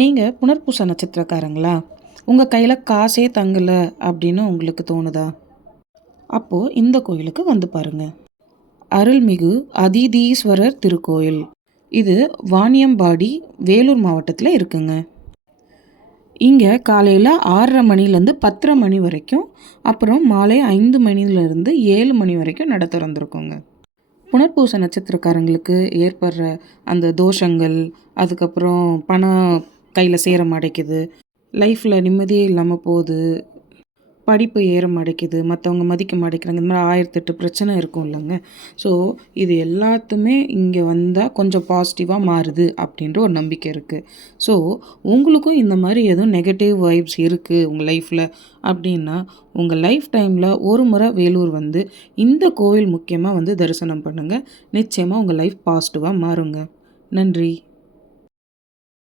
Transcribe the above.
நீங்கள் புனர்பூச நட்சத்திரக்காரங்களா? உங்கள் கையில் காசே தங்கலை அப்படின்னு உங்களுக்கு தோணுதா? அப்போது இந்த கோயிலுக்கு வந்து பாருங்க. அருள்மிகு அதிதீஸ்வரர் திருக்கோயில். இது வாணியம்பாடி, வேலூர் மாவட்டத்தில் இருக்குங்க. இங்கே காலையில் 6:30 மணிலேருந்து 10:30 மணி வரைக்கும், அப்புறம் மாலை 5 மணிலேருந்து 7 மணி வரைக்கும் நட திறந்திருக்குங்க. புனர்பூச நட்சத்திரக்காரங்களுக்கு ஏற்படுற அந்த தோஷங்கள், அதுக்கப்புறம் பணம் கையில் சேர மாட்டேங்குது, லைஃப்பில் நிம்மதியே இல்லாமல் போகுது, படிப்பு ஏற மாட்டேங்குது, மற்றவங்க மதிக்க மாட்டேங்கிறாங்க, இந்த மாதிரி 1008 பிரச்சனை இருக்கும் இல்லைங்க. ஸோ இது எல்லாத்துமே இங்கே வந்தால் கொஞ்சம் பாசிட்டிவாக மாறுது அப்படின்ற ஒரு நம்பிக்கை இருக்குது. ஸோ உங்களுக்கும் இந்த மாதிரி எதுவும் நெகட்டிவ் வைப்ஸ் இருக்குது உங்கள் லைஃப்பில் அப்படின்னா, உங்கள் லைஃப் டைமில் ஒரு முறை வேலூர் வந்து இந்த கோவில் முக்கியமாக வந்து தரிசனம் பண்ணுங்கள். நிச்சயமாக உங்கள் லைஃப் பாசிட்டிவாக மாறுங்க. நன்றி.